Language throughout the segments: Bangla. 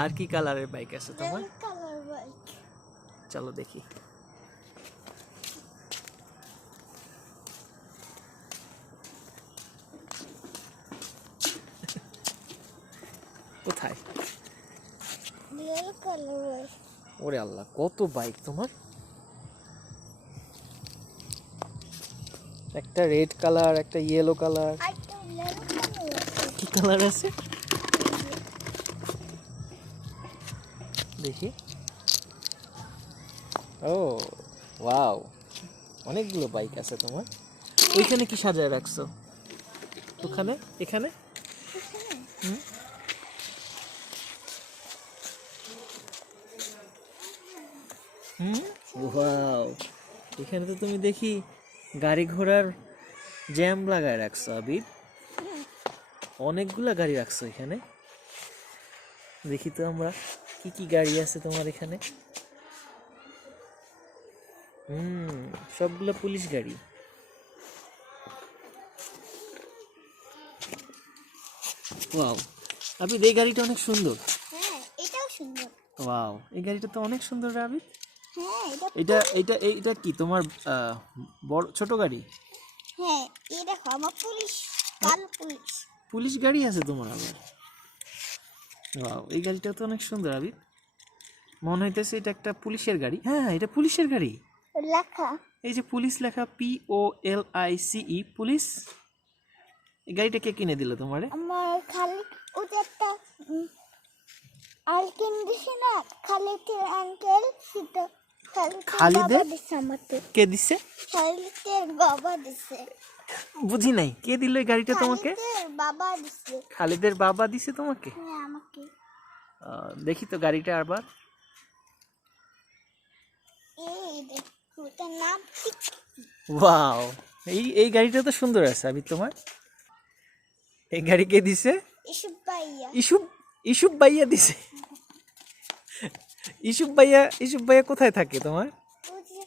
আর কি কালারের বাইক আছে তোমার? Colour bike. চলো দেখি। কোথায়? Real colour bike. ওরে আল্লাহ, কত বাইক তোমার! একটা রেড কালার, একটা ইয়েলো কালার, একটা ইয়েলো কালার আছে। কি কালার আছে দেখি। ও ওয়াও, অনেকগুলো বাইক আছে তোমার। ওইখানে কি সাজায় রাখছো? ওখানে, এখানে? হুম, হুম, ওয়াও, এখানে তো তুমি দেখি গাড়ি ঘোড়ার জ্যাম লাগায় রাখছো আবিদ। অনেকগুলা গাড়ি রাখছো এখানে। দেখি তো আমরা কি কি গাড়ি আছে তোমার এখানে। সবগুলা পুলিশ গাড়ি। ওয়াও, আবিদ এই গাড়িটা অনেক সুন্দর। হ্যাঁ, এটাও সুন্দর। ওয়াও, এই গাড়িটা তো অনেক সুন্দর রে আবিদ। হ্যাঁ, এটা এটা এইটা কি তোমার বড় ছোট গাড়ি? হ্যাঁ, এই দেখো আমার পুলিশ, কালো পুলিশ। পুলিশ গাড়ি আছে তোমার আবার? ওয়াও, এই গাড়িটা তো অনেক সুন্দর আবিদ। মনে হইতেছে এটা একটা পুলিশের গাড়ি। হ্যাঁ, এটা পুলিশের গাড়ি। লেখা এই যে পুলিশ লেখা, POLICE, পুলিশ। এই গাড়িটা কে কিনে দিল তোমারে? আমার খালি ওটা একটা আলকিন দিছে না, খালিদের আঙ্কেল সেটা খালিদের দিছে আমাকে। কে দিছে? খালিদের বাবা দিছে। বুঝি নাই, কে দিল এই গাড়িটা তোমাকে? খালিদের বাবা দিছে। খালিদের বাবা দিছে তোমাকে? হ্যাঁ, আমাকে। দেখি তো গাড়িটা আবার। এই দেখো, ওটার নাম ঠিক। ওয়াও, এই গাড়িটা তো সুন্দর আছে আবিদ তোমার। এই গাড়ি কে দিছে? ইসুফ ভাইয়া। ইসুফ ভাইয়া দিছে। ইসুফ ভাইয়া কোথায় থাকে তোমার? ওই যে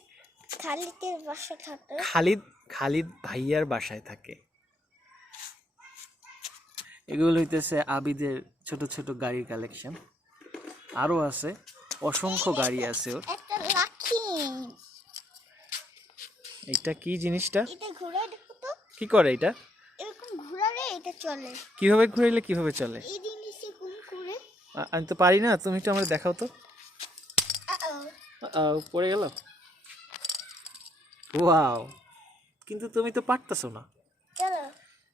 খালিদের বাসা থাকে। খালিদ ভাইয়ার বাসায় থাকে। এগুলো হইতেছে আবিদের ছোট ছোট গাড়ির কালেকশন। আরো আছে, অসংখ্য গাড়ি আছে ওর। একটা লাঠি। এইটা কি জিনিসটা? এটা ঘুরে দেখো তো। কি করে এটা? এরকম ঘুরালে এটা চলে। কিভাবে ঘুরাইলে কিভাবে চলে? এই জিনিসে ঘুম ঘুরে। আমি তো পারি না, তুমি একটু আমাকে দেখাও তো। আও। পড়ে গেল। ওয়াও, কিন্তু তুমি তো পারতেছো না। চলো।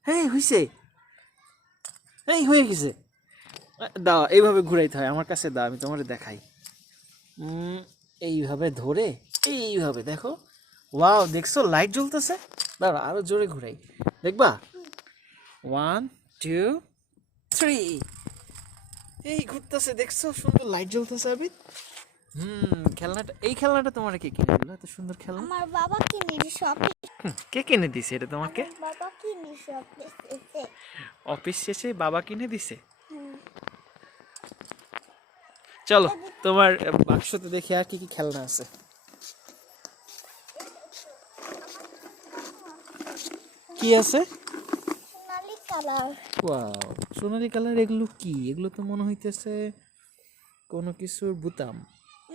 হ্যাঁ, হইছে। এই হয়ে গেছে। দাও, এইভাবে ঘুরাইতে হয়। আমার কাছে দাও, আমি তোমার দেখাই। এইভাবে ধরে, এইভাবে দেখো। ওয়াও, দেখছো লাইট জ্বলতেছে? দাঁড়া, আরো জোরে ঘুরাই, দেখবা? 1 2 3। এই ঘুরতেছে, দেখছো? সুন্দর লাইট জ্বলতেছে আবিদ। এই খেলনাটা তোমার কে কিনে দিল? এত সুন্দর খেলনা আমার বাবা কিনে দিছে। কে কিনে দিছে এটা তোমাকে? বাবা কিনে দিছে। অফিস শেষে বাবা কিনে দিছে। চলো তোমার বাক্সতে দেখি আর কি কি খেলনা আছে। কি আছে? সোনালী কালার। ওয়াও, সোনালী কালার। এগুলো কি? এগুলো তো মনে হইতেছে কোনো কিছুর বোতাম।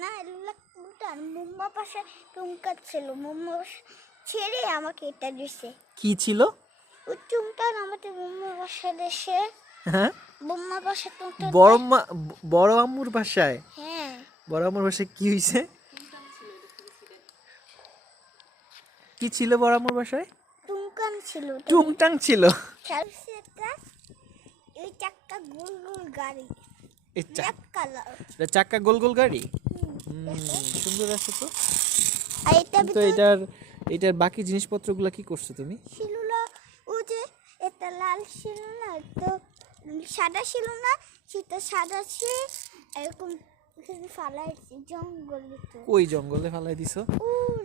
না, এগুলো কুটার মুম্মা পাশে টুমকা ছিল। মুম্মা ছেড়ে আমাকে এটা দিছে। কি ছিল? ওই টুমটা আমাদের মুম্মা পাশে দেশে। হ্যাঁ, মুম্মা পাশে টুমটা। বড় আম্মুর বাসায়। হ্যাঁ, বড় আম্মুর বাসায় কি হইছে? কি ছিল বড় আম্মুর বাসায়? টুমকান ছিল। টুংটাং ছিল। এটা এই চাক্কা গোল গোল গাড়ি। এই ব্ল্যাক কালার। চাক্কা গোল গোল গাড়ি। সুন্দর আছে তো। আর এটা তো এটার বাকি জিনিসপত্রগুলো কি করছো তুমি? শিলুলা, ও যে এটা লাল ছিল না, তো সাদা ছিল না, সেটা সাদা ছিল এরকম ফালাইছি জঙ্গল ভিতরে। ওই জঙ্গলে ফালাই দিছো?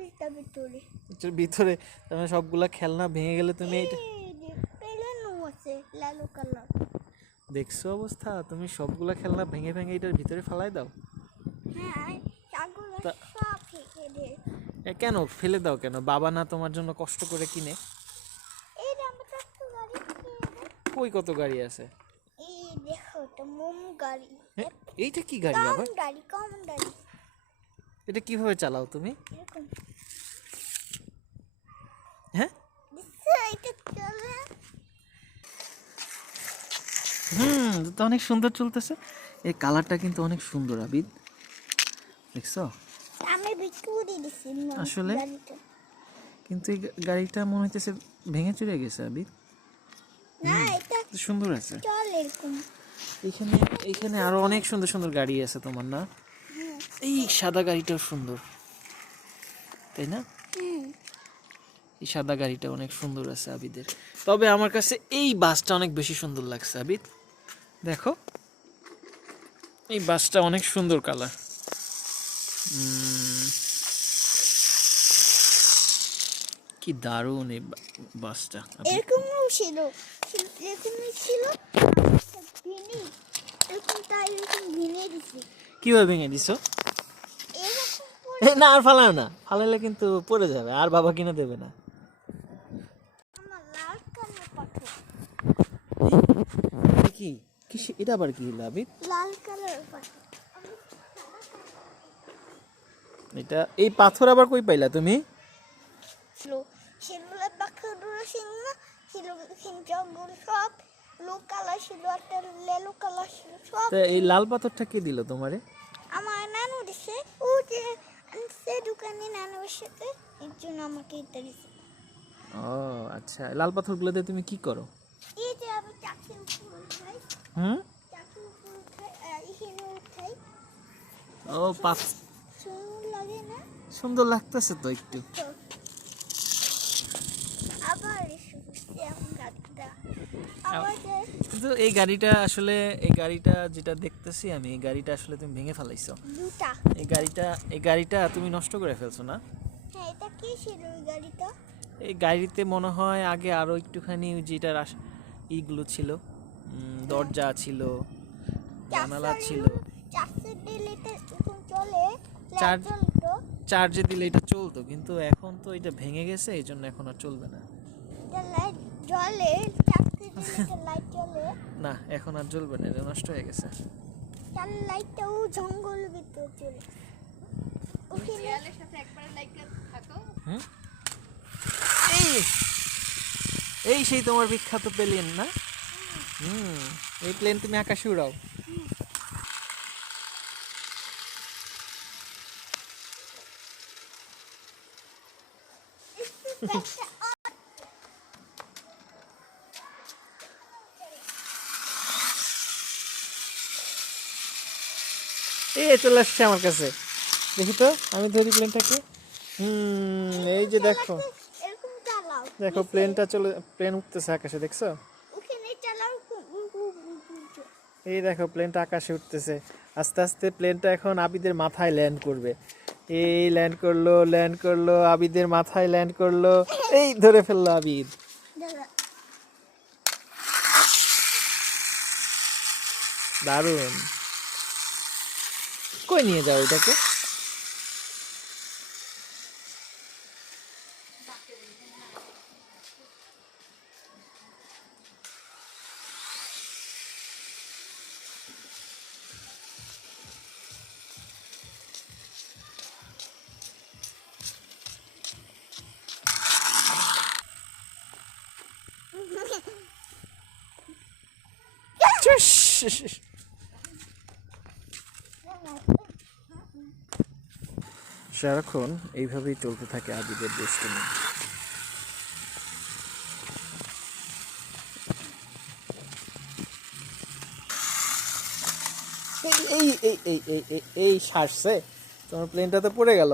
এটা ভিতরে। এটার ভিতরে তোমার সবগুলা খেলনা ভেঙে গেলে তুমি এটা পেলেনো আছে লাল কালার। দেখছো অবস্থা? তুমি সবগুলা খেলনা ভেঙে ভেঙে এটার ভিতরে ফালাই দাও। হ্যাঁ, চাগুলো সব ফেঁকে দে। কেন ফেলে দাও কেন? বাবা না তোমার জন্য কষ্ট করে কিনে? এই যে আমাদের একটা গাড়ি কিনে দে। কই কত গাড়ি আছে? এই এই দেখো তো মোম গাড়ি, হ্যাঁ, এইটা কি গাড়ি আবার? কমন গাড়ি এটা কিভাবে চালাও তুমি? এরকম। হ্যাঁ, দেখছো এটা চলে? তো অনেক সুন্দর চলতেছে। এই কালারটা কিন্তু অনেক সুন্দর আবিদ, দেখছো? আমি বিক্রি করে দিছি আসলে? গাড়িটা। কিন্তু এই গাড়িটা মনে হইতেছে ভেঙে চুরে গেছে আবিদ। না এটা সুন্দর আছে। চলে এরকম। এখানে এখানে আরো অনেক সুন্দর সুন্দর গাড়ি আছে তোমার না? এই সাদা গাড়িটাও সুন্দর, তাই না? এই সাদা গাড়িটা অনেক সুন্দর আছে আবিদের। তবে আমার কাছে এই বাসটা অনেক বেশি সুন্দর লাগছে আবিদ, দেখো এই বাসটা অনেক সুন্দর কালার। কি দারুণ এই বাসটা আবিদ। এরকমও ছিল, এরকমই ছিল ভিনি, এরকম তাই এরকম ভিনে দিছি কিভাবে ভেঙে দিছো? এরকম করে। না আর ফালাও না, ফালালে কিন্তু পড়ে যাবে, আর বাবা কিনে দেবে না। আমার লাল কালার পাথর, এটা কি কি এটা আবার কি হলো আবিদ? লাল কালার পাথর। এটা এই পাথর আবার কই পাইলা তুমি? সেগুলো পাথরগুলো ছিল না, ছিল জঙ্গল সব ব্লু কালার ছিল, একটা লেলো কালার ছিল সব। তা এই লাল পাথরটা কে দিল তোমারে? আমার নানু দিছে, ও যে সে দোকানে নানুর সাথে, এর জন্য আমাকে এটা দিছে। ও আচ্ছা, লাল পাথরগুলো দিয়ে তুমি কি করো? এই যে আমি চাকির উপর উঠাই, হুম, চাকির উপর উঠাই, এখানে উঠাই, ও পাথ সুন্দর লাগে না? সুন্দর লাগতেছে তো একটু। তো আবার এসে এখন গাড়িটা আবার যে কিন্তু এই গাড়িটা যেটা দেখতেছি আমি, এই গাড়িটা আসলে তুমি ভেঙে ফেলাইছো। দুটা। এই গাড়িটা তুমি নষ্ট করে ফেলছো না? হ্যাঁ, এটা কি ছিল ওই গাড়িটা? এই গাড়িতে মনে হয় আগে আরো একটুখানি যেটার ইগুলো ছিল, দরজা ছিল, জানালা ছিল। চার্জের দিলে এটা এখন চলে, চার্জ- লাইট জ্বলতো। চার্জে দিলে এটা চলতো, কিন্তু এখন তো এটা ভেঙে গেছে, এই জন্য এখন আর চলবে না। এটা লাইট জ্বলে, চার্জের দিলে এটা লাইট জ্বলে। না, এখন আর জ্বলবে না, এটা নষ্ট হয়ে গেছে। তার লাইটটা ও জঙ্গলের ভিতরে চলে ওখানে। হুম, এই এই সেই তোমার বিখ্যাত প্লেন না? এই প্লেন তুমি আকাশে উড়াও। এই চলে আসছে আমার কাছে, দেখি তো, আমি ধরি প্লেনটাকে। এই যে দেখো, এরকম চালাও, দেখো প্লেন উঠতেছে আকাশে, দেখছো? ওখানে চালাও। এই দেখো প্লেনটা আকাশে উঠতেছে, আস্তে আস্তে প্লেনটা এখন আবিদের মাথায় ল্যান্ড করবে। এই ল্যান্ড করলো আবিদের মাথায় ল্যান্ড করলো, এই ধরে ফেললো আবিদ। দাদা দারুণ, কই নিয়ে যাও এটাকে? সারাক্ষণ এইভাবেই চলতে থাকে আবিদের দুষ্টুমি। এই এই এই এই এই এই এই সারছে, তোমার প্লেনটা তো পড়ে গেল।